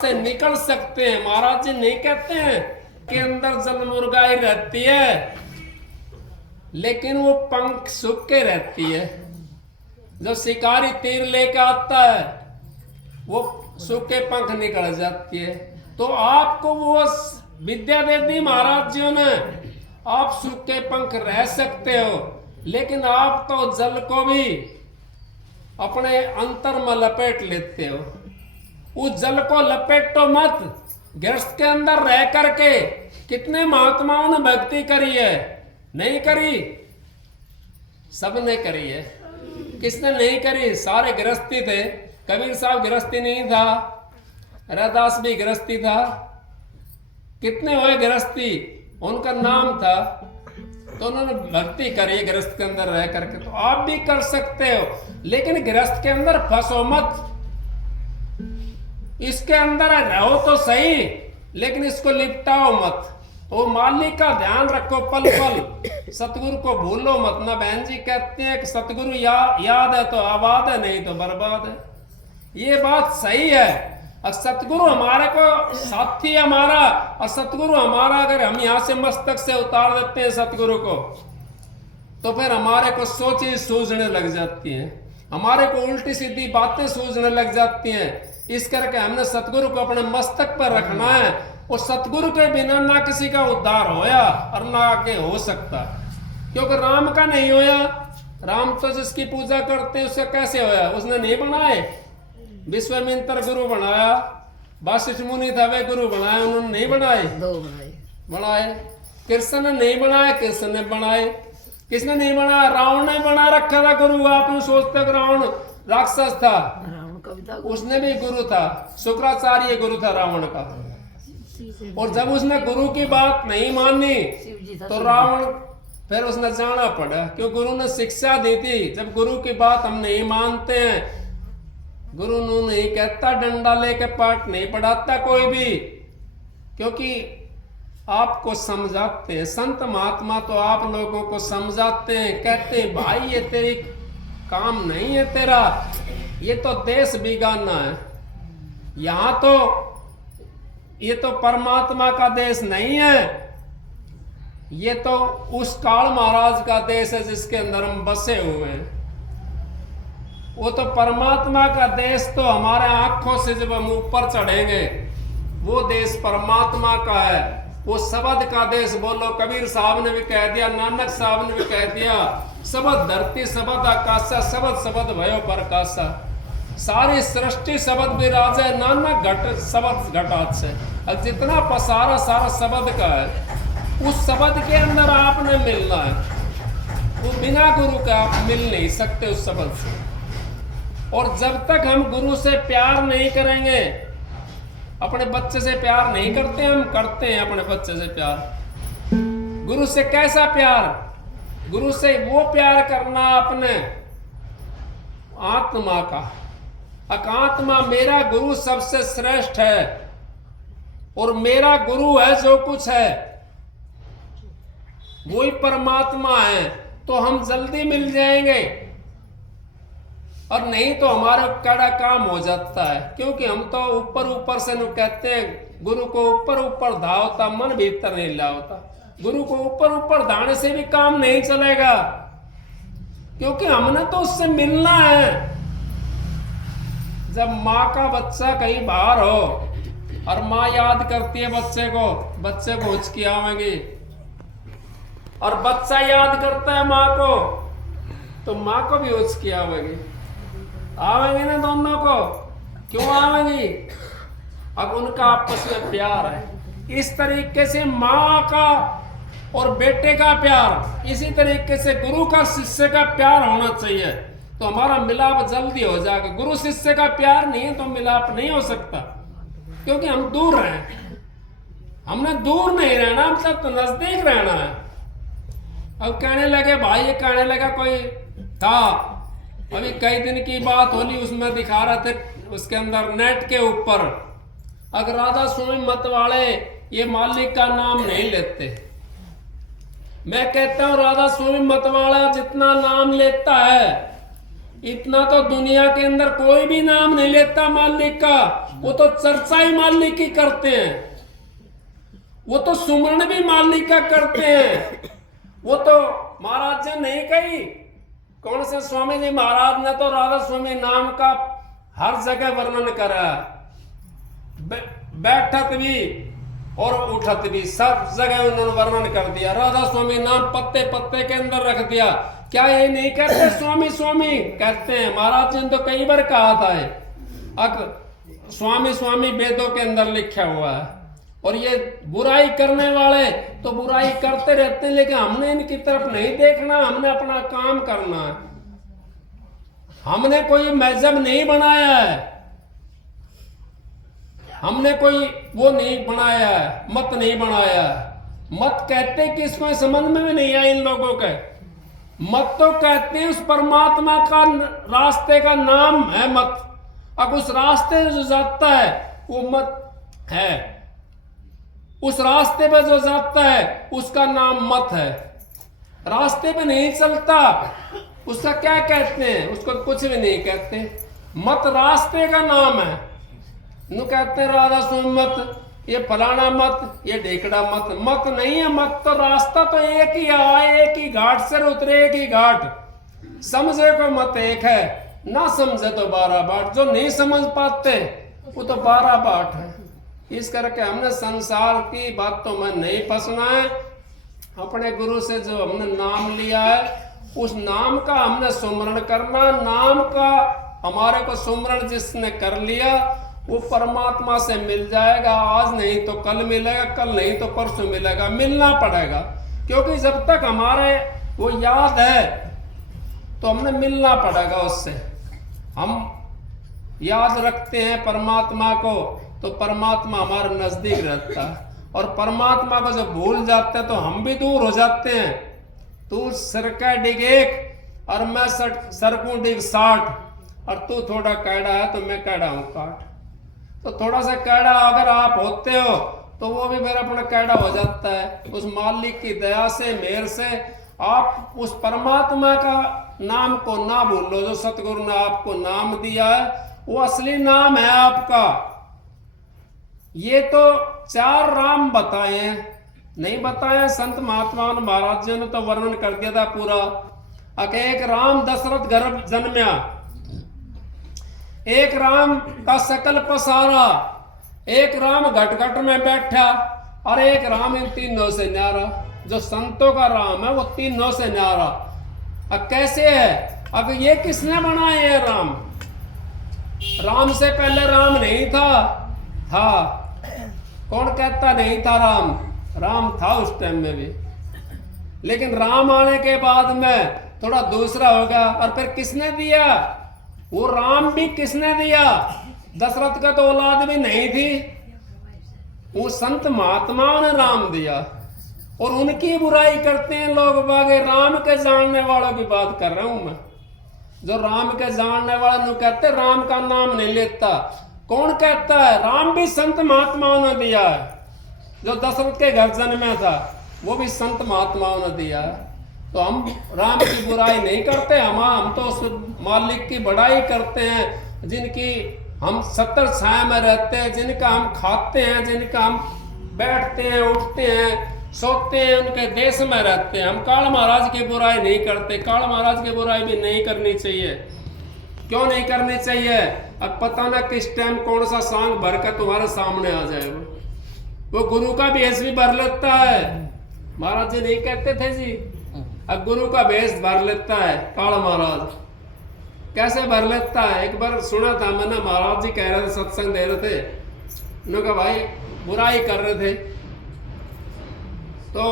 से निकल सकते हैं। महाराज जी नहीं कहते हैं कि अंदर जल मुर्गाई रहती है लेकिन वो पंख सूख के रहती है। जब शिकारी तीर लेके आता है वो सूखे पंख निकल जाती है। तो आपको वो विद्या दे दी महाराज जी ने, आप सूखे पंख रह सकते हो, लेकिन आप तो जल को भी अपने अंतर में लपेट लेते हो। उस जल को लपेटो मत। गृहस्थ के अंदर रह करके कितने महात्माओं ने भक्ति करी है, नहीं करी? सबने करी है। किसने नहीं करी? सारे गृहस्थी थे। कबीर साहब गृहस्थी नहीं था, रैदास भी गृहस्थी था। कितने हुए गृहस्थी, उनका नाम था, तो उन्होंने भक्ति करी गृहस्थ के अंदर रह करके। तो आप भी कर सकते हो, लेकिन गृहस्थ के अंदर फंसो मत। इसके अंदर रहो तो सही, लेकिन इसको लिपटाओ मत। वो मालिक का ध्यान रखो पल पल, सतगुरु को भूलो मत ना। बहन जी कहते हैं कि सतगुरु याद है तो आबाद है, नहीं तो बर्बाद है। ये बात सही है। और सतगुरु हमारे को साथी हमारा, और सतगुरु हमारा अगर हम यहाँ से मस्तक से उतार देते हैं सतगुरु को, तो फिर हमारे को सोची सूझने लग जाती हैं, हमारे को उल्टी सीधी बातें सूझने लग जाती हैं। इस करके हमने सतगुरु को अपने मस्तक पर रखना है। और सतगुरु के बिना ना किसी का उद्धार होया और ना आगे हो सकता, क्योंकि राम का नहीं होया। राम तो जिसकी पूजा करते उसका कैसे होया? उसने नहीं बनाए। विश्वामित्र गुरु बनाया, वशिष्ठ मुनि था वे गुरु बनाए, उन्होंने नहीं बनाए? दो बनाए। कृष्ण ने नहीं बनाया, कृष्ण ने बनाए। किसने नहीं बनाया? रावण ने बना रखा था गुरु। आप सोचते कि रावण राक्षस था, उसने भी गुरु था। शुक्राचार्य गुरु था रावण का। और जब उसने गुरु की बात नहीं मानी तो रावण फिर उसने जाना पड़ा, क्यों? गुरु ने शिक्षा दी थी। जब गुरु की बात हम नहीं मानते हैं, गुरु नू नहीं कहता डंडा लेके पाठ नहीं पढ़ाता कोई भी, क्योंकि आपको समझाते हैं। संत महात्मा तो आप लोगों को समझाते हैं, कहते हैं भाई ये तेरी काम नहीं है तेरा, ये तो देश बिगाना है। यहाँ तो ये तो परमात्मा का देश नहीं है, ये तो उस काल महाराज का देश है जिसके अंदर हम बसे हुए हैं। वो तो परमात्मा का देश तो हमारे आंखों से जब हम ऊपर चढ़ेंगे, वो देश परमात्मा का है। वो शब्द का देश बोलो। कबीर साहब ने भी कह दिया, नानक साहब ने भी कह दिया, शब्द धरती शब्द आकाशा, शब्द शब्द भयो प्रकाशा। सारी सृष्टि शब्द विराज है, नानक घट शब्द घटात से। और जितना पसारा सारा शब्द का है, उस शब्द के अंदर आपने मिलना है। वो बिना गुरु का आप मिल नहीं सकते उस शब्द से। और जब तक हम गुरु से प्यार नहीं करेंगे, अपने बच्चे से प्यार नहीं करते, हम करते हैं अपने बच्चे से प्यार। गुरु से कैसा प्यार? गुरु से वो प्यार करना अपने आत्मा का। अकात्मा मेरा गुरु सबसे श्रेष्ठ है, और मेरा गुरु है जो कुछ है वही परमात्मा है। तो हम जल्दी मिल जाएंगे, और नहीं तो हमारा कड़ा काम हो जाता है। क्योंकि हम तो ऊपर ऊपर से कहते हैं गुरु को ऊपर ऊपर धावता मन भीतर नहीं लावता। गुरु को ऊपर ऊपर धाने से भी काम नहीं चलेगा, क्योंकि हमने तो उससे मिलना है। जब माँ का बच्चा कहीं बाहर हो और माँ याद करती है बच्चे को उचकी आवेंगी, और बच्चा याद करता है माँ को, तो माँ को भी उचकी आवेगी। आवेंगे ना दोनों को? क्यों आवेंगी? अब उनका आपस में प्यार है। इस तरीके से माँ का और बेटे का प्यार, इसी तरीके से गुरु का शिष्य का प्यार होना चाहिए, तो हमारा मिलाप जल्दी हो जाएगा। गुरु शिष्य का प्यार नहीं है तो मिलाप नहीं हो सकता, क्योंकि हम दूर हैं। हमने दूर नहीं रहना, हम सब तो नजदीक रहना है। अब कहने लगे भाई, ये कहने लगा कोई था अभी कई दिन की बात होली, उसमें दिखा रहे थे उसके अंदर नेट के ऊपर, अगर राधा स्वामी मत वाले ये मालिक का नाम नहीं लेते। मैं कहता हूं राधा स्वामी मत वाला जितना नाम लेता है इतना तो दुनिया के अंदर कोई भी नाम नहीं लेता मालिक का, वो तो चर्चा ही मालिक की करते हैं, वो तो सुमरण भी मालिक का करते हैं। वो तो महाराज जी नहीं कही, कौन से स्वामी जी महाराज ने तो राधा स्वामी नाम का हर जगह वर्णन करा, बैठक भी और उठत भी सब जगह उन्होंने वर्णन कर दिया। राधा स्वामी नाम पत्ते पत्ते के अंदर रख दिया। क्या ये नहीं कहते स्वामी स्वामी कहते हैं? महाराज जी ने तो कई बार कहा था, स्वामी स्वामी वेदों के अंदर लिखा हुआ है। और ये बुराई करने वाले तो बुराई करते रहते हैं, लेकिन हमने इनकी तरफ नहीं देखना, हमने अपना काम करना है। हमने कोई मजहब नहीं बनाया है, हमने कोई वो नहीं बनाया है, मत नहीं बनाया है। मत कहते कि इसको समझ में भी नहीं आया इन लोगों के। मत तो कहते हैं उस परमात्मा का रास्ते का नाम है मत। अब उस रास्ते जो जाता है वो मत है, उस रास्ते पे जो जाता है उसका नाम मत है। रास्ते पे नहीं चलता उसका क्या कहते हैं? उसको कुछ भी नहीं कहते। मत रास्ते का नाम है। नु कहते हैं राधा स्वामी मत, ये फलाना मत, ये ढेकड़ा मत। मत नहीं है, मत तो रास्ता तो एक ही आए, एक ही घाट से उतरे, एक ही घाट। समझे को मत एक है, ना समझे तो 12 बाट। जो नहीं समझ पाते वो तो 12 बाट है। इस करके हमने संसार की बातों में नहीं फंसना है। अपने गुरु से जो हमने नाम लिया है उस नाम का हमने सुमरण करना। नाम का हमारे को सुमरण जिसने कर लिया वो परमात्मा से मिल जाएगा। आज नहीं तो कल मिलेगा, कल नहीं तो परसों मिलेगा, मिलना पड़ेगा। क्योंकि जब तक हमारे वो याद है तो हमने मिलना पड़ेगा उससे। हम याद रखते हैं परमात्मा को तो परमात्मा हमारे नजदीक रहता है, और परमात्मा को जब भूल जाते हैं तो हम भी दूर हो जाते हैं। तू सरका डिग 1 और मैं सरकूं डिग 60, और तू थोड़ा कैड़ा है तो मैं कैड़ा हूं काट। तो थोड़ा सा कैड़ा अगर आप होते हो तो वो भी मेरा अपना कैड़ा हो जाता है। उस मालिक की दया से, मेहर से आप उस परमात्मा का नाम को ना भूलो जो सतगुरु ने आपको नाम दिया है। वो असली नाम है आपका। ये तो 4 राम बताए हैं, नहीं बताए संत महात्मा महाराज जी ने तो वर्णन कर दिया था पूरा। एक राम दशरथ गर्भ जन्म्या, एक राम का सकल पसारा, एक राम घट घट में बैठा, और एक राम इन तीनों से न्यारा। जो संतों का राम है वो तीनों से न्यारा। अब कैसे है? अब ये किसने बनाए हैं राम? राम से पहले राम नहीं था। कौन कहता नहीं था राम? राम था उस टाइम में भी, लेकिन राम आने के बाद में थोड़ा दूसरा हो गया। और फिर किसने दिया वो राम भी? किसने दिया? दशरथ का तो औलाद भी नहीं थी, वो संत महात्माओं ने राम दिया। और उनकी बुराई करते हैं लोग बागे। राम के जानने वालों की बात कर रहा हूं मैं। जो राम के जानने वाले नु कहते राम का नाम नहीं लेता। कौन कहता है? राम भी संत महात्माओं ने दिया है। जो दशरथ के घर जन्मा था वो भी संत महात्माओं ने दिया है। तो हम राम की बुराई नहीं करते, हम तो उस मालिक की बड़ाई करते हैं जिनकी हम 70 छाया में रहते हैं, जिनका हम खाते हैं, जिनका हम बैठते हैं, उठते हैं, सोते हैं, उनके देश में रहते हैं। हम काल महाराज की बुराई नहीं करते। काल महाराज की बुराई भी नहीं करनी चाहिए। क्यों नहीं करनी चाहिए? अब पता ना किस टाइम कौन सा सांग भर कर तुम्हारे सामने आ जाए। वो गुरु का भेष भी भर लेता है। महाराज जी नहीं कहते थे जी, अब गुरु का भेष भर लेता है काल महाराज। कैसे भर लेता है? एक बार सुना था मैंने, महाराज जी कह रहे थे, सत्संग दे रहे थे। उन्होंने कहा भाई बुराई कर रहे थे तो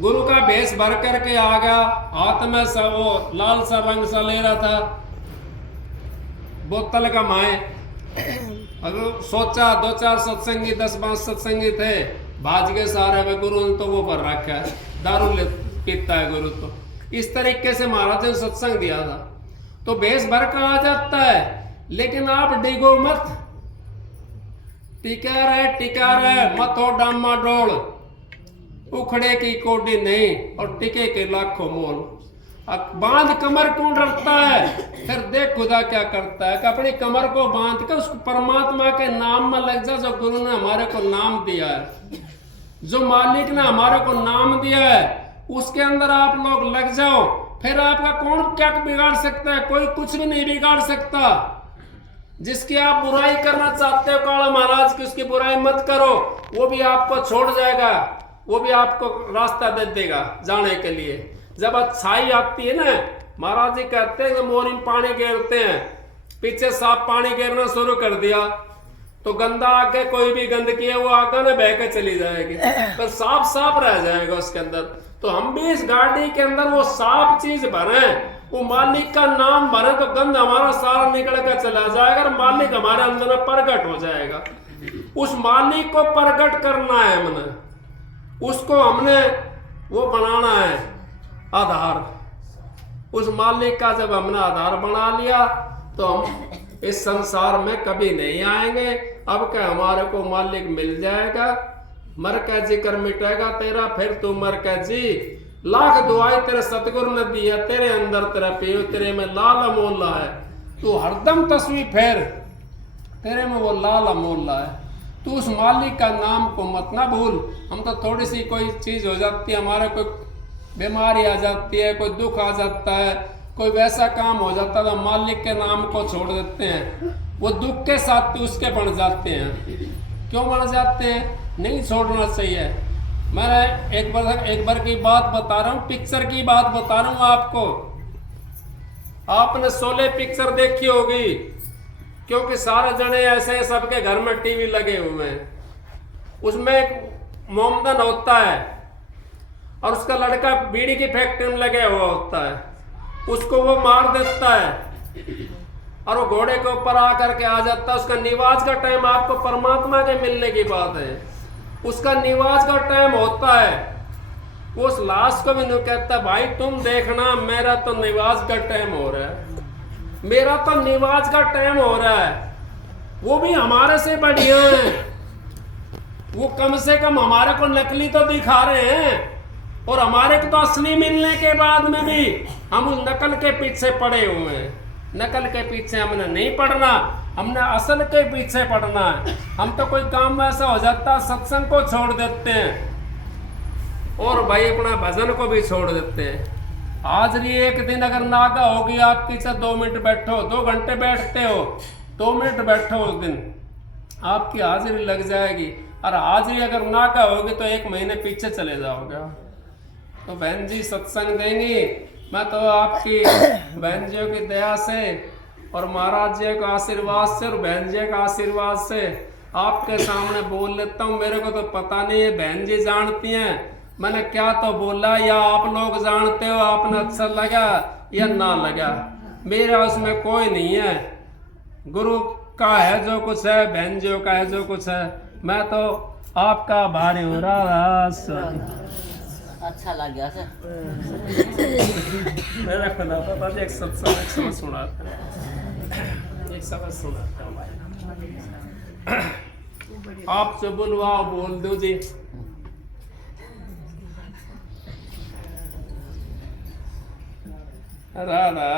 गुरु का भेष भर करके आ गया, हाथ में सा वो लाल सा रंग सा ले रहा था, बोतल का माए। अब सोचा 2-4 सत्संगी 10-5 सत्संगी थे, भाज के सारे में गुरु ने तो वो पर रखा है, दारू ले पीता है गुरु। तो इस तरीके से महाराज ने सत्संग दिया था। तो भेष भर कर आ जाता है, लेकिन आप डिगो मत, टिका रहे मत हो डामा डोल। उखड़े की कोडी नहीं और टिके के लाखों मोल। बांध कमर क्यों डरता है? फिर देख खुदा क्या करता है कि अपनी कमर को बांध के उस परमात्मा के नाम में लग जा, जो गुरु ने हमारे को नाम दिया है, जो मालिक ने हमारे को नाम दिया है, उसके अंदर आप लोग लग जाओ। फिर आपका कौन क्या बिगाड़ सकता है? कोई कुछ भी नहीं बिगाड़ सकता। जिसकी आप बुराई करना चाहते हो काला महाराज की, उसकी बुराई मत करो, वो भी आपको छोड़ जाएगा, वो भी आपको रास्ता दे देगा जाने के लिए। जब अच्छाई आती है ना, महाराज जी कहते हैं कि मोरी में पानी घेरते हैं, पीछे साफ पानी घेरना शुरू कर दिया तो गंदा आके कोई भी गंदगी है वो आगे ना बह के चली जाएगी, पर साफ साफ रह जाएगा उसके अंदर। तो हम भी इस गाड़ी के अंदर वो साफ चीज भरे, वो मालिक का नाम भरे, तो गंद हमारा सारा निकल कर चला जाएगा और मालिक हमारे अंदर में प्रकट हो जाएगा। उस मालिक को प्रकट करना है हमने, उसको हमने वो बनाना है आधार। उस मालिक का जब हमने आधार बना लिया तो हम इस संसार में कभी नहीं आएंगे। अब क्या हमारे को मालिक मिल जाएगा, मर का जिक्र मिटेगा तेरा, फिर तू मर का जी। लाख दुआएं तेरे सतगुरु ने दी है, तेरे अंदर तेरा पियो, तेरे में लाल अमोला है, तू हरदम तस्वीर फेर, तेरे में वो लाल अमोला है। तू उस मालिक का नाम को मत ना भूल। हम तो थोड़ी सी कोई चीज हो जाती है, हमारे कोई बीमारी आ जाती है, कोई दुख आ जाता है, कोई वैसा काम हो जाता है, तो मालिक के नाम को छोड़ देते हैं, वो दुख के साथ उसके बन जाते हैं। क्यों बन जाते हैं? नहीं छोड़ना चाहिए। मैं एक बार की बात बता रहा हूँ, पिक्चर की बात बता रहा हूँ आपको। आपने शोले पिक्चर देखी होगी, क्योंकि सारे जने ऐसे सबके घर में टीवी लगे हुए हैं। उसमें एक मोमदन होता है और उसका लड़का बीड़ी की फैक्ट्री में लगे हुआ होता है, उसको वो मार देता है और वो घोड़े के ऊपर आकर के आ जाता है। उसका निवाज का टाइम, आपको परमात्मा के मिलने की बात है, उसका निवाज का टाइम होता है। वो उस लाश को भी नहीं कहता भाई तुम देखना, मेरा तो निवाज का टाइम हो रहा है, मेरा तो निवाज का टाइम हो रहा है। वो भी हमारे से बढ़िया है, वो कम से कम हमारे को नकली तो दिखा रहे हैं, और हमारे को तो असली मिलने के बाद में भी हम उस नकल के पीछे पड़े हुए हैं। नकल के पीछे हमने नहीं पड़ना, हमने असल के पीछे पड़ना है। हम तो कोई काम ऐसा हो जाता है सत्संग को छोड़ देते हैं और भाई अपना भजन को भी छोड़ देते हैं। हाजरी एक दिन अगर नागा होगी आपकी, चाहे 2 मिनट बैठो, 2 घंटे बैठते हो, 2 मिनट बैठो, उस दिन आपकी हाजिरी लग जाएगी। और हाजिरी अगर नागा होगी तो 1 महीने पीछे चले जाओगे। तो बहन जी सत्संग देंगी, मैं तो आपकी बहन जी की दया से और महाराज जी के आशीर्वाद से और बहन जी के आशीर्वाद से आपके सामने बोल लेता हूँ। मेरे को तो पता नहीं है, बहन जी जानती हैं मैंने क्या तो बोला, या आप लोग जानते हो आपने अच्छा लगा या ना लगा, मेरा उसमें कोई नहीं है। गुरु का है जो कुछ है, बहन जी का है जो कुछ है, मैं तो आपका भारी हो रहा। अच्छा लग गया सर। मेरा खुदा था एक सत्संग सुना, एक सबक सुना, आप जो बुलवाओ बोल दो जी। राधा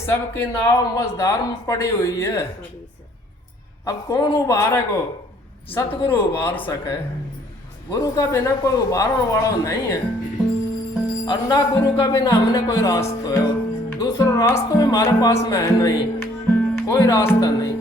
सबकी नाव मझधार में पड़ी हुई है। अब कौन उबारे को? सतगुरु उबार सके। गुरु का बिना कोई उबारने वाला नहीं है, और ना गुरु का बिना हमने कोई रास्ता है। दूसरा रास्ता में हमारे पास में है नहीं, कोई रास्ता नहीं।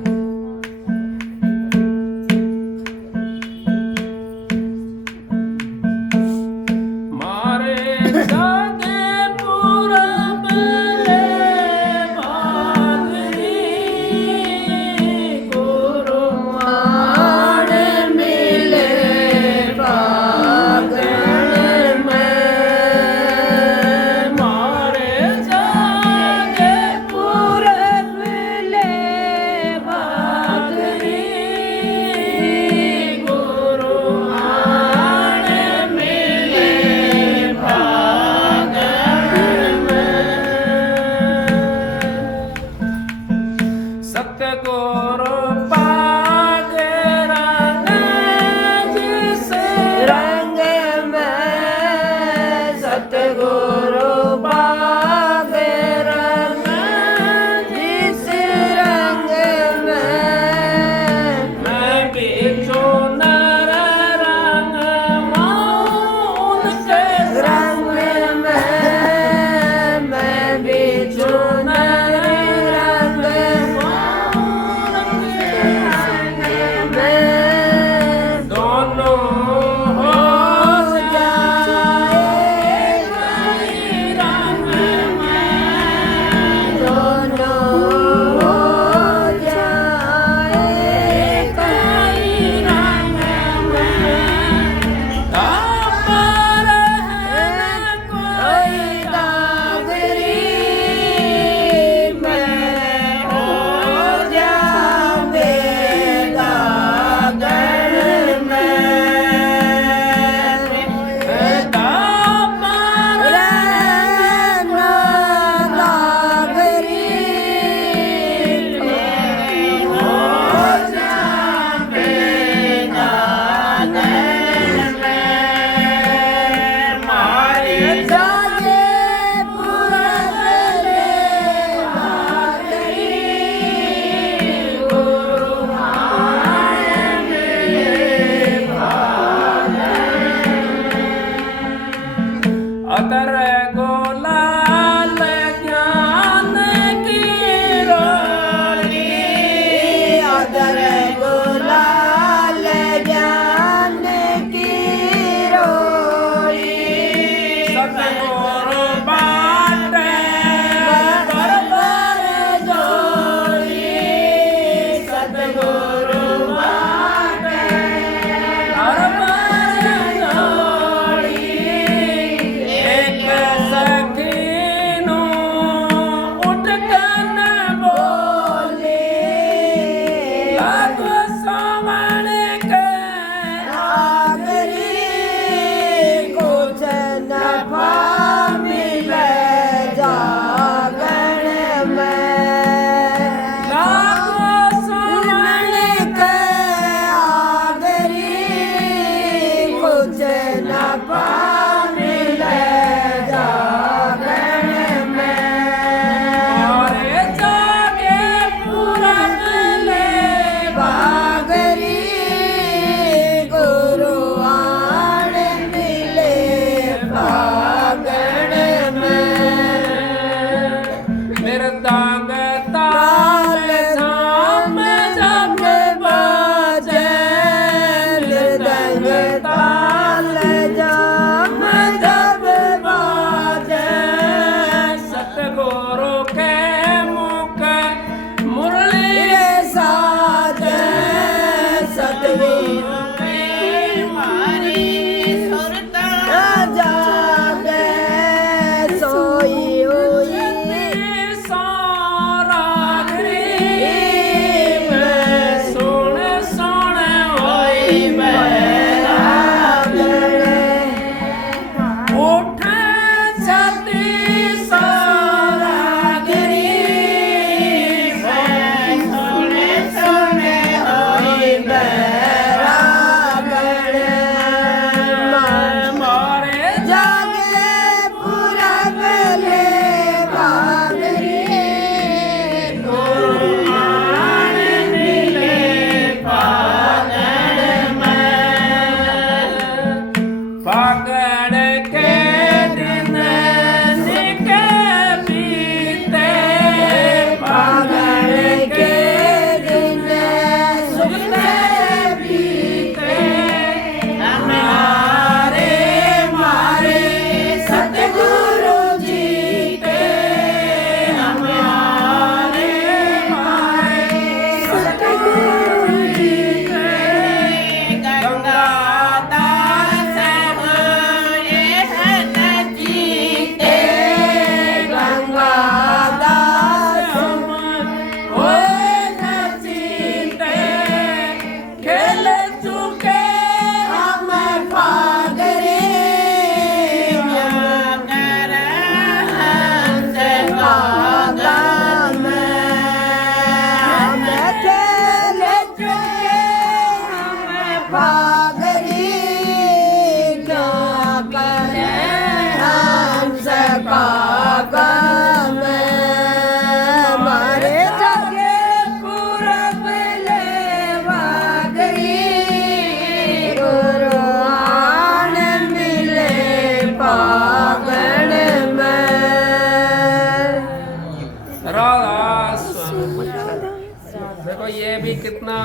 और ये भी कितना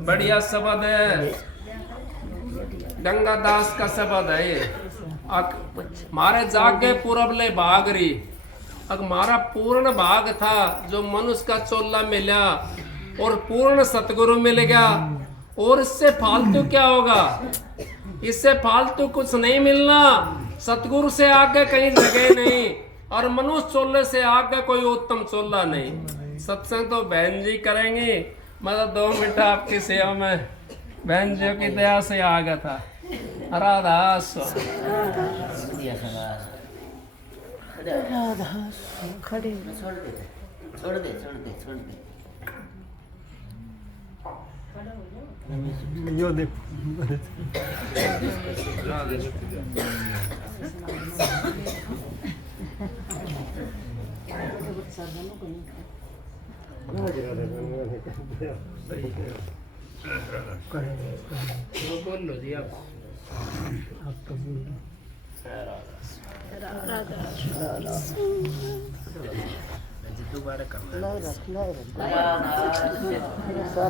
बढ़िया शब्द है, गंगादास का शब्द है ये। मारे जागे पूरबले भागरी, अग मारा पूर्ण भाग था जो मनुष्य का चोला मिला और पूर्ण सतगुरु मिल गया, और इससे फालतू क्या होगा? इससे फालतू कुछ नहीं मिलना। सतगुरु से आगे कहीं जगह नहीं, और मनुष्य चोले से आगे कोई उत्तम चोला नहीं। सत्संग तो बहन जी करेंगी, मतलब 2 मिनट आपकी सेवा में बहन जी की दया से आ गया था। राधा स्वामी। बढ़िया शाबाश। खड़े छोड़ दे छोड़ दे छोड़ दे छोड़ दे। यो देखो बोल लो जी आप। तो बोल दोबारा करना। राधा